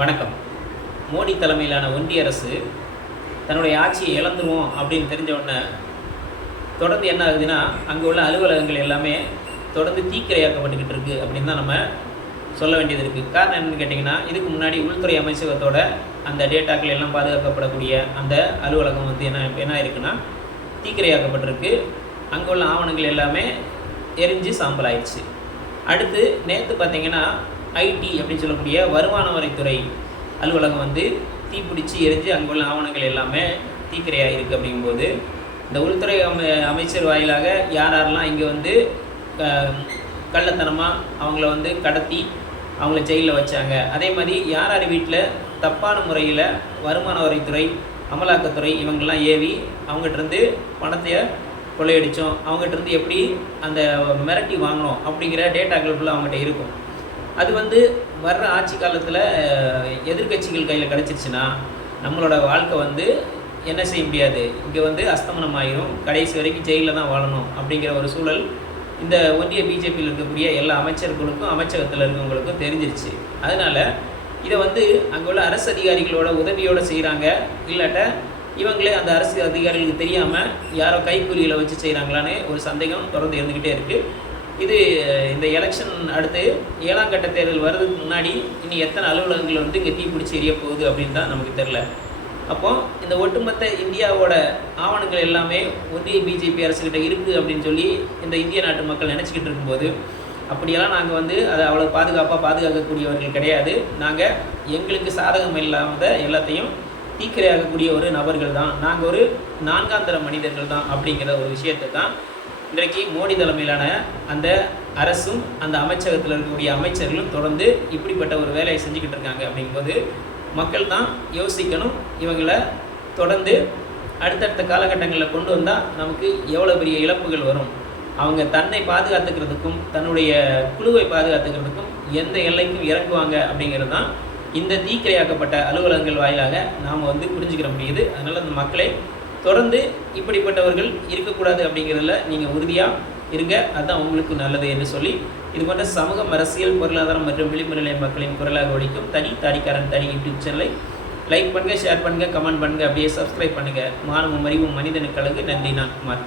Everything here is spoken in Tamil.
வணக்கம். மோடி தலைமையிலான ஒன்றிய அரசு தன்னுடைய ஆட்சியை இழந்துருவோம் அப்படின்னு தெரிஞ்ச உடனே தொடர்ந்து என்ன ஆகுதுன்னா அங்கே உள்ள அலுவலகங்கள் எல்லாமே தொடர்ந்து தீக்கிரையாக்கப்பட்டுக்கிட்டு இருக்குது அப்படின்னு தான் நம்ம சொல்ல வேண்டியது இருக்குது காரணம் என்னென்னு கேட்டிங்கன்னா இதுக்கு முன்னாடி உள்துறை அமைச்சகத்தோட அந்த டேட்டாக்கள் எல்லாம் பாதுகாக்கப்படக்கூடிய அந்த அலுவலகம் வந்து என்ன என்ன இருக்குன்னா தீக்கிரையாக்கப்பட்டிருக்கு. அங்கே உள்ள ஆவணங்கள் எல்லாமே எரிஞ்சு சாம்பல் ஆயிடுச்சு அடுத்து நேற்று பார்த்திங்கன்னா ஐடி அப்படின்னு சொல்லக்கூடிய வருமான வரித்துறை அலுவலகம் வந்து தீப்பிடிச்சு எரிஞ்சு அங்கே உள்ள ஆவணங்கள் எல்லாமே தீக்கிரையாக இருக்குது அப்படிங்கும்போது இந்த உள்துறை அமை அமைச்சர் வாயிலாக யார் யாரெல்லாம் இங்கே வந்து கள்ளத்தனமாக அவங்கள வந்து கடத்தி அவங்கள ஜெயிலில் வச்சாங்க. அதே மாதிரி யார் யார் வீட்டில் தப்பான முறையில் வருமான வரித்துறை அமலாக்கத்துறை இவங்கெல்லாம் ஏவி அவங்ககிட்டருந்து பணத்தை கொள்ளையடித்தோம் அவங்ககிட்டருந்து எப்படி அந்த மிரட்டி வாங்கினோம் அப்படிங்கிற டேட்டாக்கள் ஃபுல்லாக அவங்ககிட்ட இருக்கும். அது வந்து வர்ற ஆட்சி காலத்தில் எதிர்கட்சிகள் கையில் கிடச்சிருச்சுன்னா நம்மளோட வாழ்க்கை வந்து என்ன செய்ய முடியாது? இங்கே வந்து அஸ்தமனம் ஆயிரும் கடைசி வரைக்கும் ஜெயிலில் தான் வாழணும் அப்படிங்கிற ஒரு சூழல் இந்த ஒன்றிய பிஜேபியில் இருக்கக்கூடிய எல்லா அமைச்சர்களுக்கும் அமைச்சகத்தில் இருக்கவங்களுக்கும் தெரிஞ்சிருச்சு. அதனால் இதை வந்து அங்கே உள்ள அரசு அதிகாரிகளோட உதவியோடு செய்கிறாங்க இல்லாட்ட இவங்களே அந்த அரசு அதிகாரிகளுக்கு தெரியாமல் யாரோ கைக்கூலியில் வச்சு செய்கிறாங்களான்னு ஒரு சந்தேகம் தொடர்ந்து இருந்துக்கிட்டே இருக்குது இது இந்த எலெக்ஷன் அடுத்து ஏழாம் கட்ட தேர்தல் வர்றதுக்கு முன்னாடி இனி எத்தனை அலுவலகங்கள் வந்து இங்கே தீப்பிடிச்சு எரிய போகுது அப்படின்னு தான் நமக்கு தெரில அப்போ இந்த ஒட்டுமொத்த இந்தியாவோட ஆவணங்கள் எல்லாமே ஒன்றிய பிஜேபி அரசுக்கிட்ட இருக்குது அப்படின்னு சொல்லி இந்த இந்திய நாட்டு மக்கள் நினச்சிக்கிட்டு இருக்கும்போது அப்படியெல்லாம் நாங்கள் வந்து அதை அவ்வளோ பாதுகாப்பாக பாதுகாக்கக்கூடியவர்கள் கிடையாது. நாங்கள் எங்களுக்கு சாதகம் இல்லாத எல்லாத்தையும் தீக்கிரையாகக்கூடிய ஒரு நபர்கள் தான். நாங்கள் ஒரு நான்காந்தர மனிதர்கள் தான் அப்படிங்கிற ஒரு விஷயத்தை தான் இன்றைக்கு மோடி தலைமையிலான அந்த அரசும் அந்த அமைச்சகத்தில் இருக்கக்கூடிய அமைச்சர்களும் தொடர்ந்து இப்படிப்பட்ட ஒரு வேலையை செஞ்சுக்கிட்டு இருக்காங்க அப்படிங்கும்போது மக்கள் தான் யோசிக்கணும். இவங்களை தொடர்ந்து அடுத்தடுத்த காலகட்டங்களில் கொண்டு வந்தால் நமக்கு எவ்வளோ பெரிய இழப்புகள் வரும்? அவங்க தன்னை பாதுகாத்துக்கிறதுக்கும் தன்னுடைய குழுவை பாதுகாத்துக்கிறதுக்கும் எந்த எல்லைக்கும் இறங்குவாங்க அப்படிங்கிறது தான் இந்த தீக்கிரையாக்கப்பட்ட அலுவலகங்கள் வாயிலாக நாம் வந்து புரிஞ்சுக்கிற முடியுது. அதனால் அந்த மக்களை தொடர்ந்து இப்படிப்பட்டவர்கள் இருக்கக்கூடாது அப்படிங்கிறதுல நீங்கள் உறுதியாக இருங்க. அதுதான் உங்களுக்கு நல்லது என்று சொல்லி இது போன்ற சமூகம் அரசியல் பொருளாதாரம் மற்றும் விளிம்பு நிலை மக்களின் குரலாக ஒழிக்கும் தனி தாடிக்காரன் தனி யூடியூப் சேனலை லைக் பண்ணுங்கள் ஷேர் பண்ணுங்கள் கமெண்ட் பண்ணுங்கள் அப்படியே சப்ஸ்கிரைப் பண்ணுங்கள் மானமும் அறிவும் மனிதனுக்கு அழகு. நன்றி நான் குமார்.